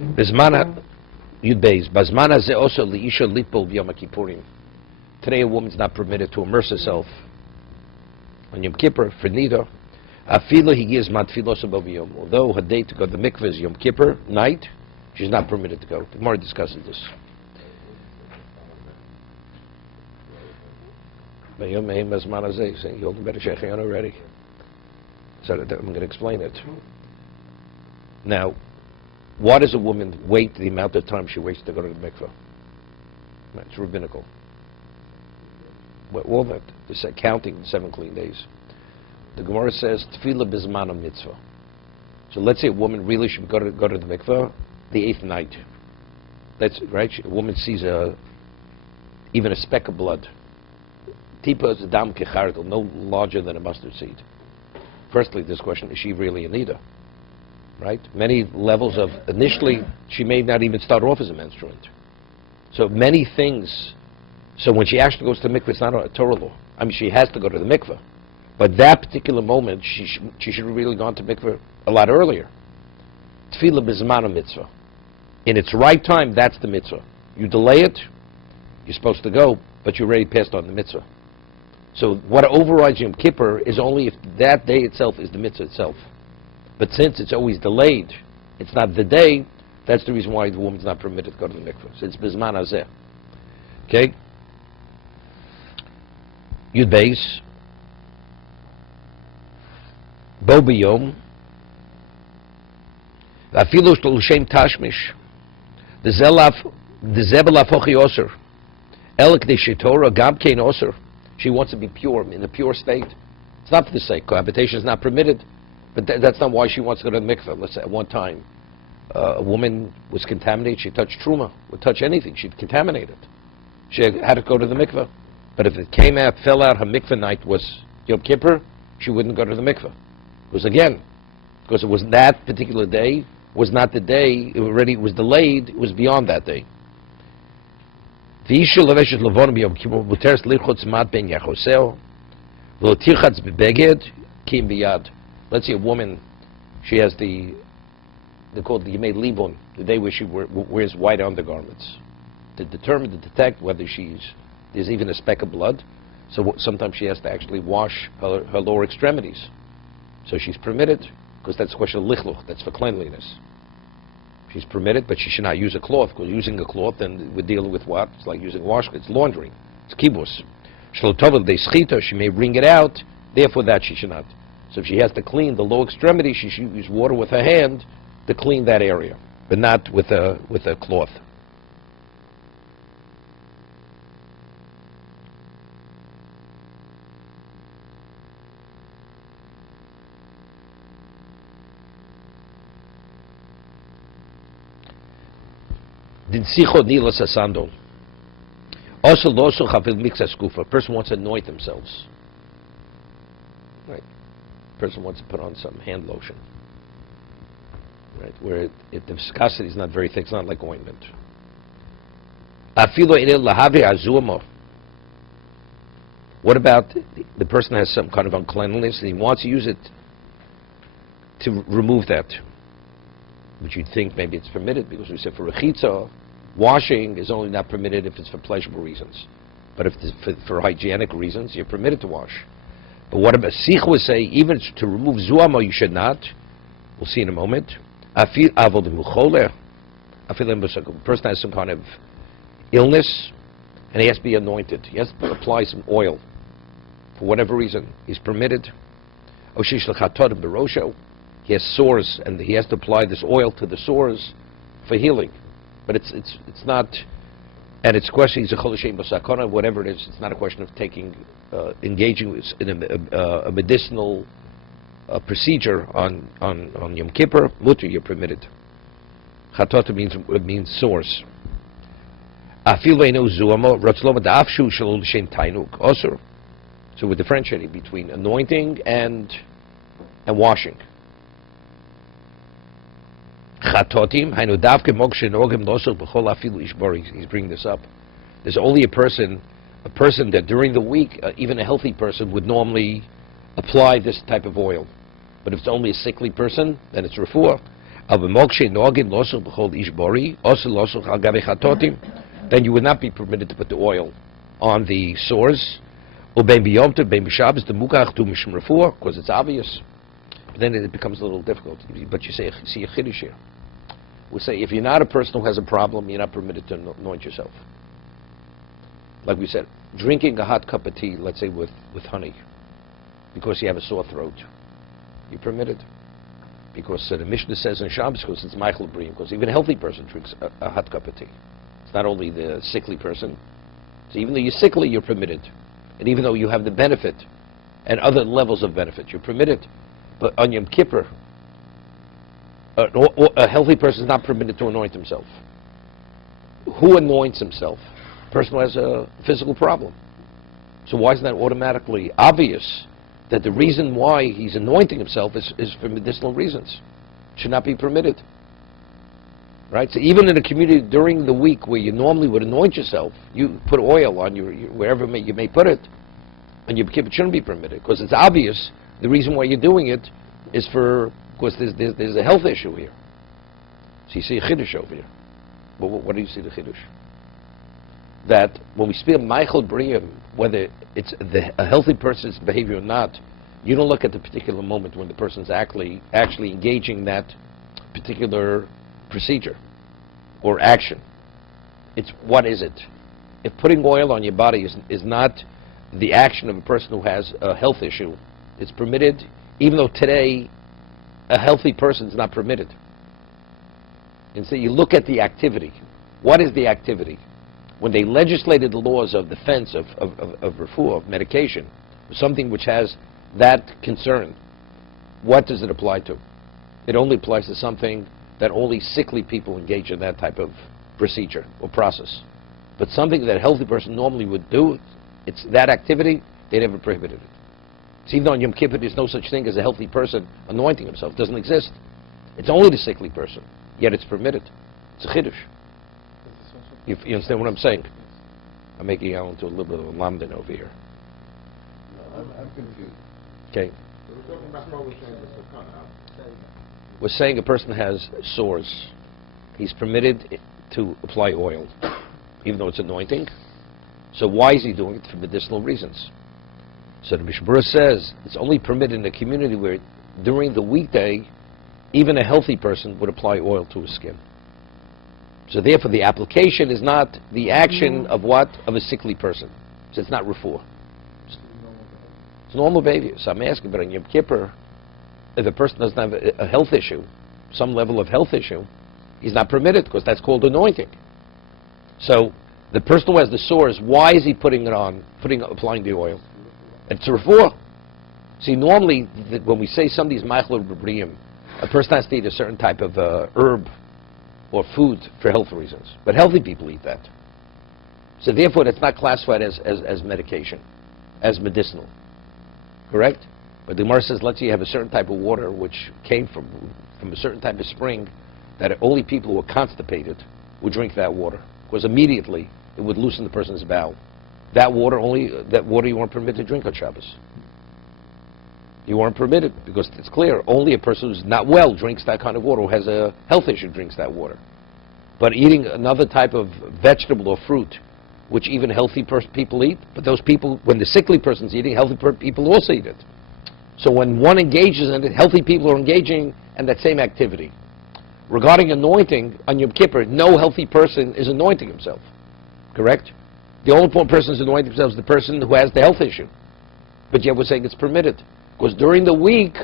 Bezmana Yud Beis. Bazmana ze also liisha litpol b'Yom Kippurim. Today a woman's not permitted to immerse herself on Yom Kippur for nida. Afilo he gives matfilos above Yom. Although her day to go to the mikveh is Yom Kippur night, she's not permitted to go. The Gemara discusses this. Saying you better shekhan already. So I'm going to explain it. Now, why does a woman wait the amount of time she waits to go to the mikveh? It's rabbinical. All that, counting the 7 clean days. The Gemara says tefillah bizmana mitzvah. So let's say a woman really should go to the mikveh the 8th night. That's right. A woman sees even a speck of blood. Tipa is a dam kechartel, no larger than a mustard seed. Firstly, this question, is she really a nida? Right? Many levels of, initially, she may not even start off as a menstruant. So many things, so when she actually goes to the mikveh, it's not a Torah law. I mean, she has to go to the mikveh. But that particular moment, she should have really gone to mikveh a lot earlier. Tefillah b'zmana mitzvah. In its right time, that's the mitzvah. You delay it, you're supposed to go, but you already passed on the mitzvah. So what overrides Yom Kippur is only if that day itself is the mitzvah itself. But since it's always delayed, it's not the day, that's the reason why the woman's not permitted to go to the mikveh. So it's bizman hazeh. Okay? Yud Beis. Bo b'yom. V'afilu sh'lushem tashmish. The zebel afochi oser. El k'dei shetorah gam kein oser. She wants to be pure, in a pure state. It's not for the sake. Cohabitation is not permitted, but that's not why she wants to go to the mikveh. Let's say at one time, a woman was contaminated. She touched truma, would touch anything. She'd contaminate it. She had to go to the mikveh. But if it came out, fell out, her mikveh night was Yom Kippur, she wouldn't go to the mikveh. It was again, because it was that particular day, was not the day, it was delayed, it was beyond that day. Let's say a woman, she has they're called the Yemei Libon, the day where she wears white undergarments, to determine, to detect whether there's even a speck of blood. So sometimes she has to actually wash her lower extremities. So she's permitted, because that's a question of lichluch, that's for cleanliness. She's permitted, but she should not use a cloth, because using a cloth, then we're dealing with what? It's like using wash, it's laundry. It's kibbutz. Shlotovel de schita, she may wring it out, therefore that she should not. So if she has to clean the low extremity, she should use water with her hand to clean that area, but not with a cloth. Also, a person wants to anoint themselves. Right. A person wants to put on some hand lotion. Right. Where the viscosity is not very thick, it's not like ointment. What about the person has some kind of uncleanliness and he wants to use it to remove that? Which you'd think maybe it's permitted, because we said for rechitza, washing is only not permitted if it's for pleasurable reasons. But if it's for hygienic reasons, you're permitted to wash. But what about Sikh would say, even to remove zuama, you should not. We'll see in a moment. A person has some kind of illness, and he has to be anointed. He has to apply some oil. For whatever reason, he's permitted. He has sores, and he has to apply this oil to the sores for healing. But it's not, and it's a question, he's a cholashem b'sakona, whatever it is, it's not a question of engaging in a medicinal procedure on Yom Kippur. Mutter, you're permitted. Chatota means sores. So we're differentiating between anointing and washing. Chatotim, he's bringing this up. There's only a person that during the week, even a healthy person would normally apply this type of oil. But if it's only a sickly person, then it's refuah. then you would not be permitted to put the oil on the sores. Because it's obvious. But then it becomes a little difficult. But you see a chiddush here. We say if you're not a person who has a problem, you're not permitted to anoint yourself. Like we said, drinking a hot cup of tea, let's say with honey, because you have a sore throat, you're permitted. Because the Mishnah says in Shabbos, because it's Michael Brim, because even a healthy person drinks a hot cup of tea. It's not only the sickly person. So even though you're sickly, you're permitted. And even though you have the benefit and other levels of benefit, you're permitted. But on Yom Kippur, a healthy person is not permitted to anoint himself. Who anoints himself? A person who has a physical problem. So why isn't that automatically obvious that the reason why he's anointing himself is for medicinal reasons? It should not be permitted. Right? So even in a community during the week where you normally would anoint yourself, you put oil on your wherever you may put it, and it shouldn't be permitted, because it's obvious the reason why you're doing it is because there's a health issue here. So you see a chiddush over here. What do you see the chiddush? That when we speak of Michael Briam, whether it's a healthy person's behavior or not, you don't look at the particular moment when the person's actually engaging that particular procedure or action. It's what is it? If putting oil on your body is not the action of a person who has a health issue, it's permitted, even though today a healthy person is not permitted. And so you look at the activity. What is the activity? When they legislated the laws of defense of refuah, of medication, something which has that concern, what does it apply to? It only applies to something that only sickly people engage in that type of procedure or process. But something that a healthy person normally would do, it's that activity, they never prohibited it. So even though on Yom Kippur there's no such thing as a healthy person anointing himself, it doesn't exist. It's only the sickly person, yet it's permitted. It's a chiddush. You understand what I'm saying? I'm making out into a little bit of a lamdan over here. No, I'm confused. Okay. So we're talking about how we're saying this account. We're saying a person has sores. He's permitted to apply oil, even though it's anointing. So why is he doing it? For medicinal reasons. So the Mishna Berura says it's only permitted in a community where during the weekday, even a healthy person would apply oil to his skin. So therefore the application is not the action of what? Of a sickly person. So it's not refuah. It's normal behavior. So I'm asking, but on Yom Kippur, if a person doesn't have a health issue, some level of health issue, he's not permitted, because that's called anointing. So the person who has the sores, why is he putting it on, applying the oil? It's a refuah. See, normally when we say somebody's Michael B'Briyim, a person has to eat a certain type of herb or food for health reasons. But healthy people eat that. So therefore that's not classified as medication, as medicinal. Correct? But the Gemara says, let's say you have a certain type of water which came from a certain type of spring, that only people who are constipated would drink that water, because immediately it would loosen the person's bowel. That water you weren't permitted to drink on Shabbos. You weren't permitted, because it's clear, only a person who's not well drinks that kind of water, who has a health issue drinks that water. But eating another type of vegetable or fruit, which even healthy people eat, but those people, when the sickly person's eating, healthy people also eat it. So when one engages in it, healthy people are engaging in that same activity. Regarding anointing, on Yom Kippur, no healthy person is anointing himself. Correct? The only person who's anointing himself is the person who has the health issue. But yet we're saying it's permitted. Because during the week,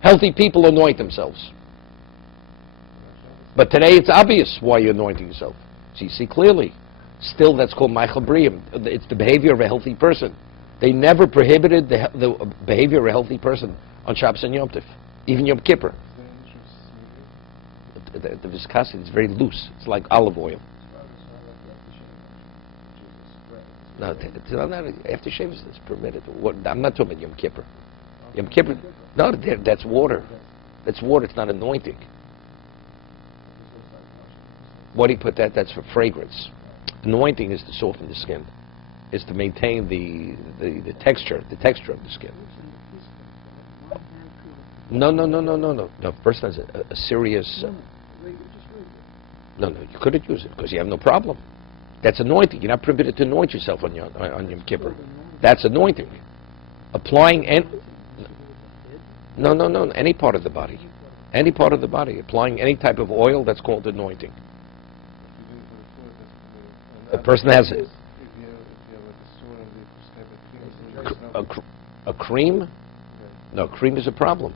healthy people anoint themselves. But today it's obvious why you're anointing yourself. So you see clearly. Still, that's called Michael Briam. It's the behavior of a healthy person. They never prohibited the behavior of a healthy person on Shabbos and Yom Tov, even Yom Kippur. The viscosity is very loose. It's like olive oil. No, aftershave is permitted. I'm not talking about Yom Kippur. Yom Kippur, no, that's water. That's water. It's not anointing. What do you put that? That's for fragrance. Anointing is to soften the skin. Is to maintain the texture of the skin. No. No, a person has a serious... No, you couldn't use it because you have no problem. That's anointing. You're not permitted to anoint yourself on Yom Kippur. That's anointing. Applying... No, any part of the body. Any part of the body. Applying any type of oil, that's called anointing. A person has a cream? No, cream is a problem.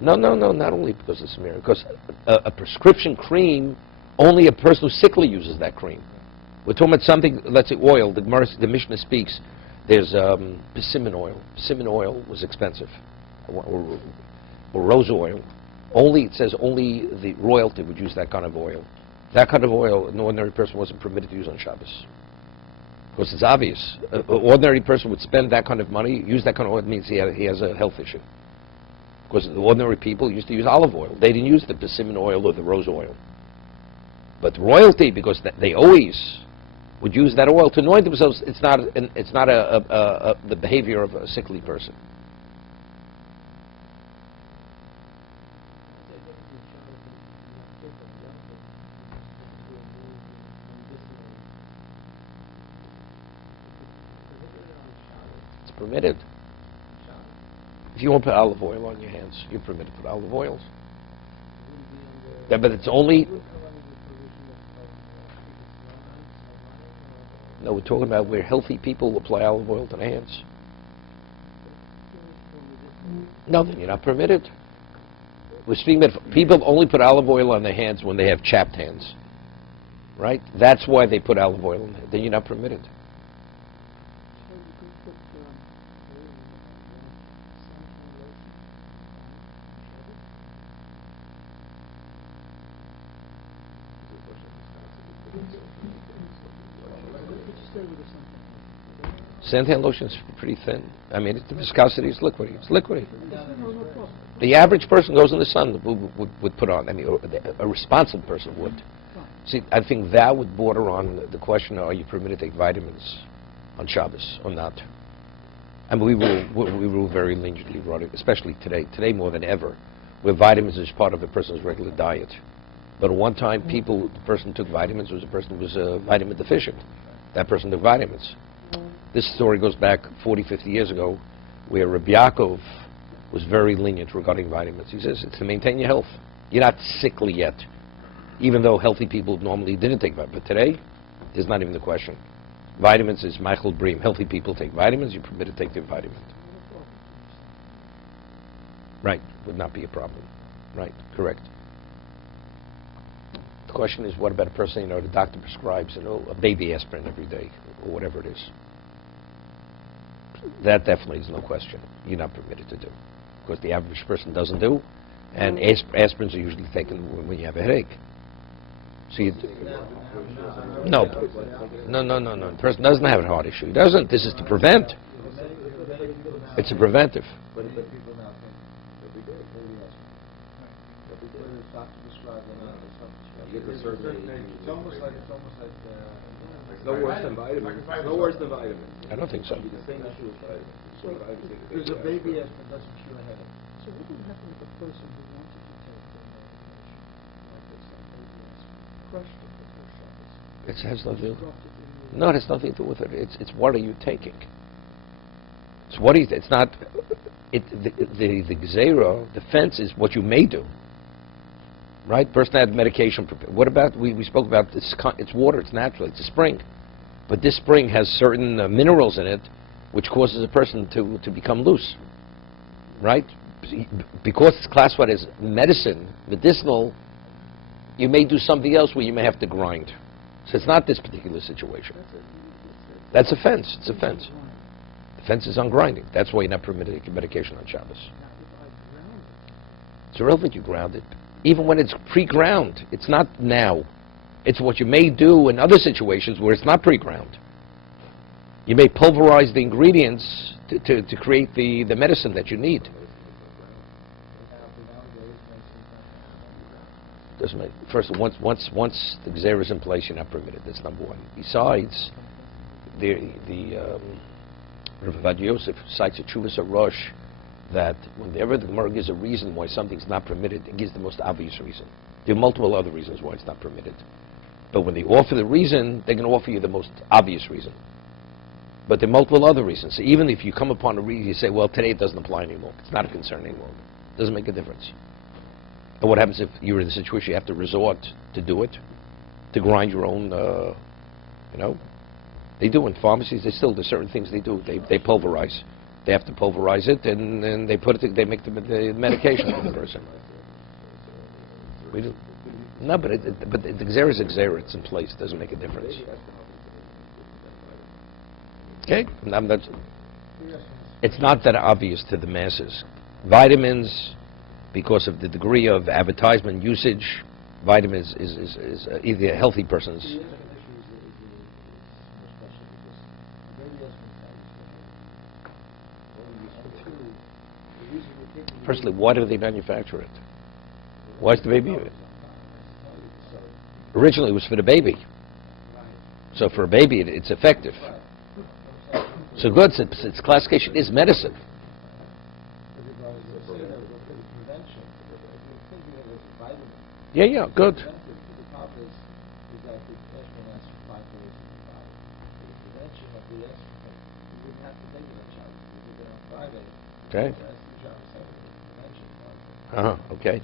No, not only because of smear. Because a prescription cream, only a person who's sickly uses that cream. We're talking about something, let's say oil. The Mishnah speaks, there's persimmon oil. Persimmon oil was expensive. Or rose oil. It says only the royalty would use that kind of oil. That kind of oil, an ordinary person wasn't permitted to use on Shabbos. Because it's obvious. An ordinary person would spend that kind of money, use that kind of oil, it means he has a health issue. Because the ordinary people used to use olive oil. They didn't use the persimmon oil or the rose oil. But royalty, because they always would use that oil to anoint themselves, it's not the behavior of a sickly person. Permitted. If you want to put olive oil on your hands, you're permitted to put olive oils. Yeah, but it's only... No, we're talking about where healthy people apply olive oil to their hands. No, then you're not permitted. We're speaking about people only put olive oil on their hands when they have chapped hands. Right? That's why they put olive oil in there. Then you're not permitted. Santan lotion is pretty thin. I mean, the viscosity is liquidy. It's liquidy. The average person goes in the sun would put on. I mean, a responsible person would. See, I think that would border on the question: are you permitted to take vitamins on Shabbos or not? And we rule very leniently, especially today. Today more than ever, where vitamins is part of a person's regular diet. But at one time, the person who took vitamins was a person who was vitamin deficient. That person took vitamins. This story goes back 40, 50 years ago, where Rabbi Yaakov was very lenient regarding vitamins. He says, it's to maintain your health. You're not sickly yet, even though healthy people normally didn't take vitamins. But today, there's not even the question. Vitamins is Michael Bream. Healthy people take vitamins. You're permitted to take their vitamins. Right. Would not be a problem. Right. Correct. The question is, what about a person, the doctor prescribes, a baby aspirin every day, or whatever it is. That definitely is no question. You're not permitted to do. Because the average person doesn't do, and aspirins are usually taken when you have a headache. So no. The person doesn't have a heart issue. He doesn't. This is to prevent. It's a preventive. No worse than vitamins. No worse than vitamins. I don't think so. The same issue with vitamins. There's a baby aspirin doesn't cure a headache. So what would happen if a person who wanted to take the medication, like this, like baby aspirin, crushed it before Shabbos? It has nothing to do. No, it has nothing to do with it. It's what are you taking? It's what is. It's not. The gzera, the fence is what you may do. Right? Person had medication prepared. What about, we spoke about this, it's water, it's natural, it's a spring. But this spring has certain minerals in it which causes a person to become loose. Right? Because it's classified as medicine, medicinal, you may do something else where you may have to grind. So it's not this particular situation. That's a fence. It's a fence. The fence is on grinding. That's why you're not permitted to take medication on Shabbos. It's irrelevant you ground it. Even when it's pre-ground, it's not now. It's what you may do in other situations where it's not pre-ground. You may pulverize the ingredients to create the medicine that you need. Doesn't make, first, once the gzera is in place, you're not permitted. That's number one. Besides, the Rav Yosef cites a Chuvas Rosh that whenever the Gemara gives a reason why something's not permitted, it gives the most obvious reason. There are multiple other reasons why it's not permitted. But when they offer the reason, they're going to offer you the most obvious reason. But there are multiple other reasons. So even if you come upon a reason, you say, well, today it doesn't apply anymore. It's not a concern anymore. It doesn't make a difference. And what happens if you're in a situation you have to resort to do it, to grind your own, They do in pharmacies. There's certain things they do. They pulverize. They have to pulverize it, and then they put it. They make the medication for the person. We do. No, but the Gzera is a Gzera. It's in place. It doesn't make a difference. Okay? It's not that obvious to the masses. Vitamins, because of the degree of advertisement usage, vitamins is either a healthy person's. Firstly, why do they manufacture it? Why is the baby? Originally, it was for the baby. So for a baby, it's effective. So good, its classification is medicine. Yeah, good. Okay. Okay.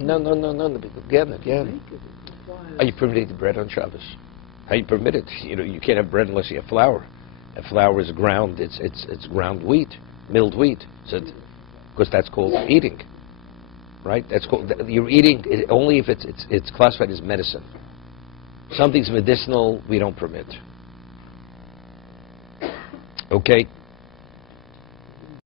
No. Again. Are you permitting the bread on Shabbos? How you permit it? You can't have bread unless you have flour. And flour is ground. It's ground wheat, milled wheat. So, because that's called eating, right? That's called you're eating only if it's classified as medicine. Something's medicinal, we don't permit. Okay.